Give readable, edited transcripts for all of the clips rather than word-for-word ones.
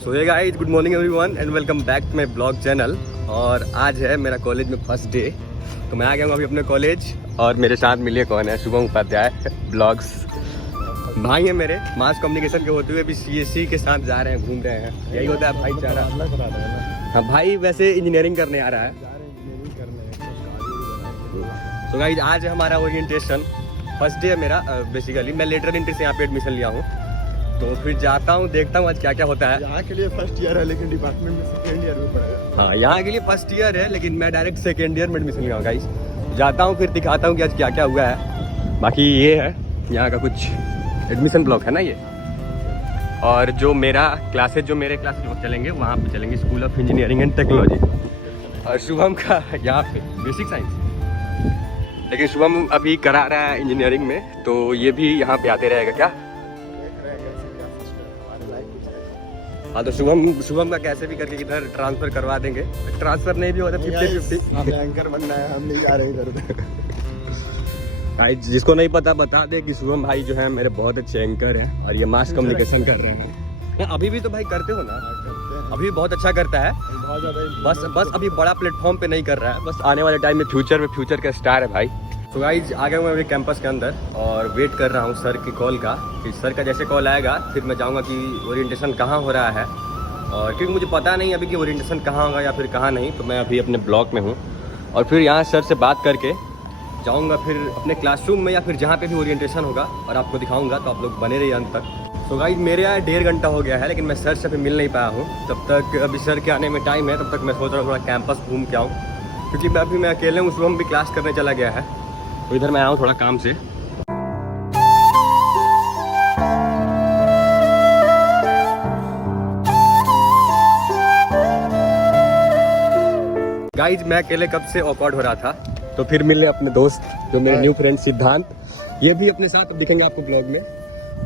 So hey guys, good morning everyone and welcome back to my blog channel. और आज है मेरा college में फर्स्ट डे, तो मैं आ गया हूँ अभी अपने कॉलेज। और मेरे साथ मिलिए कौन है, शुभम उपाध्याय ब्लॉग्स भाई है मेरे। मास कम्युनिकेशन के होते हुए अभी CSC के साथ जा रहे हैं, घूम रहे हैं। यही होता है भाईचारा। हाँ भाई, वैसे इंजीनियरिंग करने आ रहा है। तो गाइस आज है हमारा ओरिएंटेशन, फर्स्ट डे है मेरा। बेसिकली मैं लेटर एंट्री से यहाँ पे एडमिशन लिया हूँ, तो फिर जाता हूँ, देखता हूँ आज क्या क्या होता है। यहाँ के लिए फर्स्ट ईयर है लेकिन डिपार्टमेंट में सेकेंड ईयर में पड़ेगा। हाँ, यहाँ के लिए फर्स्ट ईयर है लेकिन मैं डायरेक्ट सेकेंड ईयर में एडमिशन लिया हूँ गाइस। जाता हूँ, फिर दिखाता हूँ कि आज क्या क्या हुआ है। बाकी ये है यहाँ का कुछ एडमिशन ब्लॉक है ना ये। और जो मेरा क्लासेज, जो मेरे क्लासेज चलेंगे वहाँ पे चलेंगे school of engineering and technology. और शुभम का यहाँ पे बेसिक साइंस, लेकिन शुभम अभी करा रहा है इंजीनियरिंग में, तो ये भी यहाँ पे आते रहेगा क्या। हाँ, तो शुभम का कैसे भी करके इधर ट्रांसफर करवा देंगे। ट्रांसफर नहीं भी होता 50-50। एंकर बनना है, हम नहीं जा रहे इधर। भाई जिसको नहीं पता बता दे कि शुभम भाई जो है मेरे बहुत अच्छे एंकर हैं और ये मास कम्युनिकेशन कर रहे हैं। अभी भी तो भाई करते हो ना, अभी बहुत अच्छा करता है। बहुत ज्यादा बस अभी बड़ा प्लेटफॉर्म पे नहीं कर रहा है, बस आने वाले टाइम में फ्यूचर का स्टार है भाई। तो गाइज आ गया हूँ अभी कैंपस के अंदर और वेट कर रहा हूँ सर की कॉल का। कि सर का जैसे कॉल आएगा फिर मैं जाऊँगा कि ओरिएंटेशन कहाँ हो रहा है। और क्योंकि मुझे पता नहीं अभी कि ओरिएंटेशन कहाँ होगा या फिर कहाँ नहीं, तो मैं अभी अपने ब्लॉक में हूँ। और फिर यहाँ सर से बात करके जाऊँगा फिर अपने क्लासरूम में या फिर जहाँ पे भी ओरिएंटेशन होगा और आपको दिखाऊँगा, तो आप लोग बने रहिए अंत तक। तो गाइज मेरे यहाँ 1.5 घंटा हो गया है लेकिन मैं सर से अभी मिल नहीं पाया हूँ। तब तक अभी सर के आने में टाइम है, तब तक मैं सोच रहा हूँ थोड़ा कैंपस घूम के आऊँ, क्योंकि मैं अकेले हूँ। शुभम भी क्लास करने चला गया है, तो इधर मैं आया हूँ थोड़ा काम से। गाइज मैं अकेले कब से ऑकवर्ड हो रहा था, तो फिर मिले अपने दोस्त जो मेरे न्यू फ्रेंड सिद्धांत, ये भी अपने साथ दिखेंगे आपको ब्लॉग में।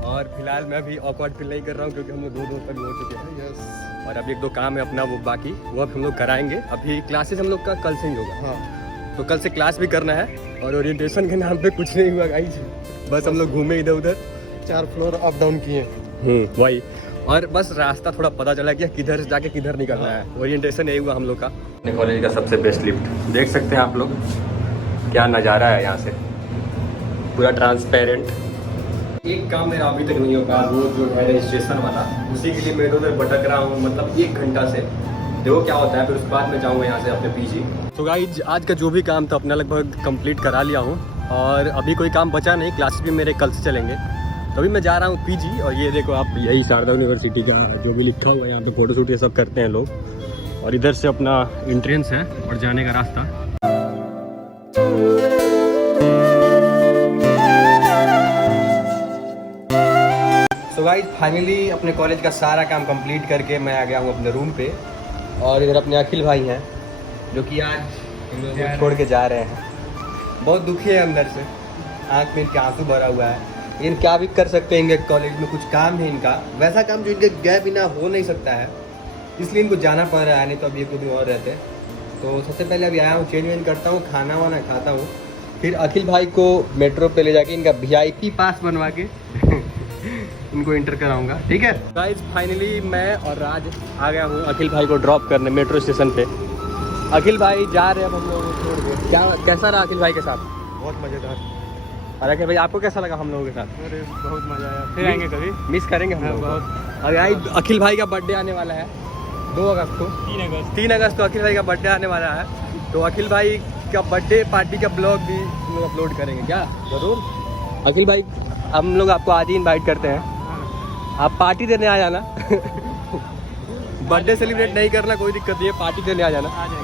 और फिलहाल मैं भी ऑकवर्ड फील नहीं कर रहा हूँ क्योंकि हम लोग 2 दोस्त तक हो चुके हैं। और अभी 1-2 काम है अपना, वो बाकी वो अब हम लोग कराएंगे। अभी क्लासेस हम लोग का कल से ही होगा। हाँ, तो कल से क्लास भी करना है। और ओरिएंटेशन के नाम पे कुछ नहीं हुआ गाइस, बस हम लोग घूमे इधर उधर, 4 फ्लोर अप डाउन किए। वही। और बस रास्ता थोड़ा पता चला कि किधर से जाके किधर निकलना है। ओरिएंटेशन यही हुआ हम लोग का। अपने कॉलेज का सबसे बेस्ट लिफ्ट देख सकते हैं आप लोग, क्या नज़ारा है यहाँ से, पूरा ट्रांसपेरेंट। एक काम मेरा अभी तक नहीं होगा, वो जो है रजिस्ट्रेशन वाला, उसी के लिए मैं इधर उधर भटक रहा हूँ, मतलब 1 घंटा से। देखो क्या होता है, फिर उसके बाद मैं जाऊँगा यहाँ से अपने PG। तो गाइज आज का जो भी काम था अपना लगभग कंप्लीट करा लिया हूँ और अभी कोई काम बचा नहीं। क्लासेस भी मेरे कल से चलेंगे, तो अभी मैं जा रहा हूँ PG। और ये देखो आप, यही शारदा यूनिवर्सिटी का जो भी लिखा हुआ है, यहाँ पे फोटोशूट ये सब करते हैं लोग। और इधर से अपना एंट्रेंस है और जाने का रास्ता। तो गाइज फाइनली अपने कॉलेज का सारा काम कंप्लीट करके मैं आ गया हूँ अपने रूम पे। और इधर अपने अखिल भाई हैं जो कि आज हम लोग को छोड़ के जा रहे हैं। बहुत दुखी है अंदर से, आँख में इनके आंसू भरा हुआ है। इन क्या भी कर सकते हैं, इनके कॉलेज में कुछ काम है इनका, वैसा काम जो इनके गए बिना हो नहीं सकता है, इसलिए इनको जाना पड़ रहा है। नहीं तो अभी 1-2 दिन और रहते। तो सबसे पहले अभी आया हूँ, चेंज वेंज करता हूँ, खाना वाना खाता हूँ, फिर अखिल भाई को मेट्रो पे ले जाके इनका VIP पास बनवा के इनको इंटर कराऊंगा, ठीक है गाइज। फाइनली मैं और राज आ गया हूँ अखिल भाई को ड्रॉप करने मेट्रो स्टेशन पे। अखिल भाई जा रहे हैं अब हम लोगों को छोड़ के। क्या कैसा रहा अखिल भाई के साथ? बहुत मजेदार। और अखिल भाई आपको कैसा लगा हम लोगों के साथ? अरे बहुत मजा आया, फिर आएंगे कभी, मिस करेंगे हम लोग बहुत। और यार अखिल भाई का बर्थडे आने वाला है 2 अगस्त को, 3 अगस्त को अखिल भाई का बर्थडे आने वाला है। तो अखिल भाई का बर्थडे पार्टी का ब्लॉग भी हम लोग अपलोड करेंगे क्या? जरूर अखिल भाई, हम लोग आपको आज ही इन्वाइट करते हैं, आप पार्टी देने आ जाना। बर्थडे सेलिब्रेट नहीं करना कोई दिक्कत नहीं है, पार्टी देने आ जाना। आ जाएंगे।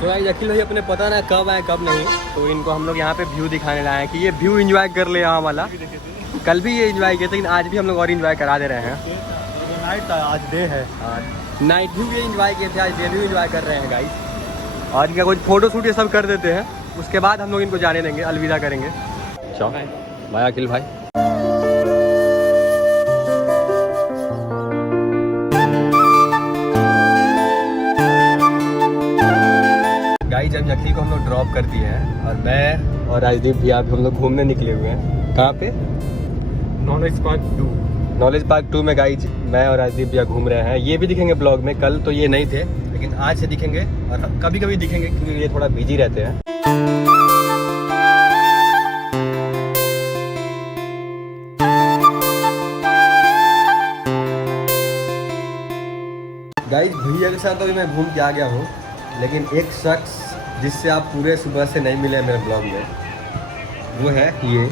तो यार अखिल भाई अपने पता ना कब आए कब नहीं, तो इनको हम लोग यहाँ पे व्यू दिखाने लाए हैं कि ये व्यू एंजॉय कर ले यहाँ वाला। कल भी ये एंजॉय किया, लेकिन आज भी हम लोग और एंजॉय करा दे रहे हैं। नाइट था, आज डे है। नाइट व्यू भी एंजॉय किए थे, आज डे व्यू एंजॉय कर रहे हैं गाइस। और इनका कुछ फोटो शूट ये सब कर देते हैं, उसके बाद हम लोग इनको जाने देंगे, अलविदा करेंगे। चलो बाय अखिल भाई। गाइस जब अखिल को हम लोग ड्रॉप कर दिए हैं और मैं और राजदीप भी आप हम लोग घूमने निकले हुए हैं। कहाँ पे? Knowledge park 2। नॉलेज पार्क 2 में गाइज मैं और राजदीप भैया घूम रहे हैं। ये भी दिखेंगे ब्लॉग में, कल तो ये नहीं थे लेकिन आज से दिखेंगे और कभी कभी दिखेंगे क्योंकि ये थोड़ा बिजी रहते हैं। गाइज भैया के साथ अभी मैं घूम के आ गया हूँ, लेकिन एक शख्स जिससे आप पूरे सुबह से नहीं मिले मेरे ब्लॉग में, वो है ये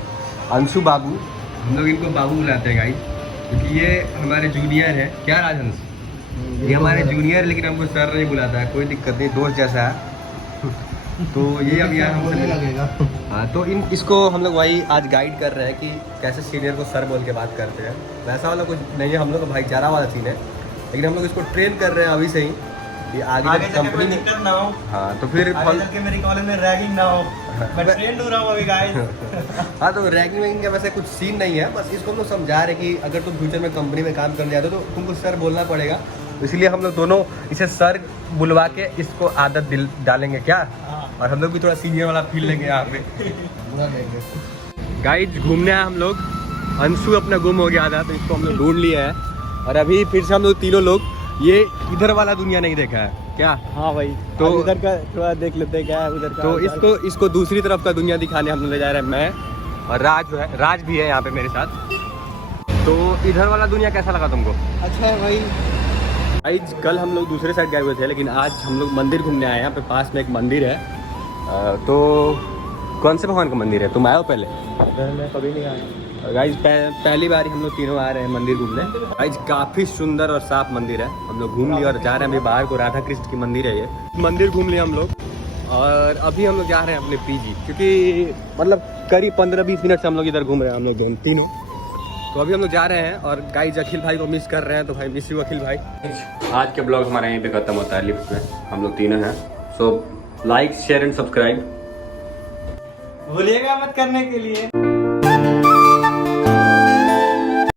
अंशु बाबू। हम लोग इनको बाबू बुलाते हैं गाइज क्योंकि ये हमारे जूनियर है। क्या राजहंस, ये हमारे जूनियर लेकिन हमको सर नहीं बुलाता है, कोई दिक्कत नहीं, दोस्त जैसा है। तो ये अब यार हमसे लगेगा। हाँ तो इसको हम लोग वही आज गाइड कर रहे हैं कि कैसे सीनियर को सर बोल के बात करते हैं। वैसा वाला कुछ नहीं है, हम लोग का भाईचारा वाला सीन है, लेकिन हम लोग इसको ट्रेन कर रहे हैं अभी से ही कि आगे कंपनी में दिक्कत ना हो। हाँ तो फिर के मेरी कॉलेज में रैगिंग ना हो। मैं ट्रेंड हो रहा हूँ अभी गाइस। हाँ तो रैगिंग वैगिंग का वैसे कुछ सीन नहीं है, बस इसको हम लोग समझा रहे कि अगर तुम फ्यूचर में कंपनी में काम करने जाते हो तो तुमको सर बोलना पड़ेगा। तो इसलिए हम लोग दोनों इसे सर बुलवा के इसको आदत डालेंगे क्या, और हम लोग भी थोड़ा सीनियर वाला फील लेंगे यहाँ पे। गाइस घूमने आए हम लोग, अंशु अपना गुम हो गया था तो इसको हम लोग ढूंढ लिया है और अभी फिर से हम लोग तीनों लोग ये इधर वाला दुनिया नहीं देखा है क्या। हाँ भाई, तो उधर का थोड़ा देख लेते हैं क्या है उधर का। तो इसको दूसरी तरफ का दुनिया दिखाने हम लोग ले जा रहे हैं, मैं और राज जो है, राज भी है यहाँ पे मेरे साथ। तो इधर वाला दुनिया कैसा लगा तुमको? अच्छा है भाई। आज कल हम लोग दूसरे साइड गए हुए थे लेकिन आज हम लोग मंदिर घूमने आए हैं। यहाँ पे पास में एक मंदिर है। तो कौन से भगवान का मंदिर है, तुम आए हो पहले? मैं कभी नहीं आया गाइज पहली बार हम लोग तीनों आ रहे हैं मंदिर घूमने। गाइज काफ़ी सुंदर और साफ मंदिर है। हम लोग घूम लिए और जा रहे हैं अभी बाहर को, राधा कृष्ण की मंदिर है ये। मंदिर घूम लिए हम लोग और अभी हम लोग जा रहे हैं अपने पीजी, क्योंकि मतलब करीब 15-20 मिनट से हम लोग इधर घूम रहे हैं हम लोग तीनों। तो अभी हम लोग जा रहे हैं और गाइज अखिल भाई को मिस कर रहे हैं, तो भाई मिस यू अखिल भाई। आज के ब्लॉग हमारा यहीं पे खत्म होता है, लिफ्ट में हम लोग तीनों हैं। So like share and subscribe भूलिएगा मत करने के लिए।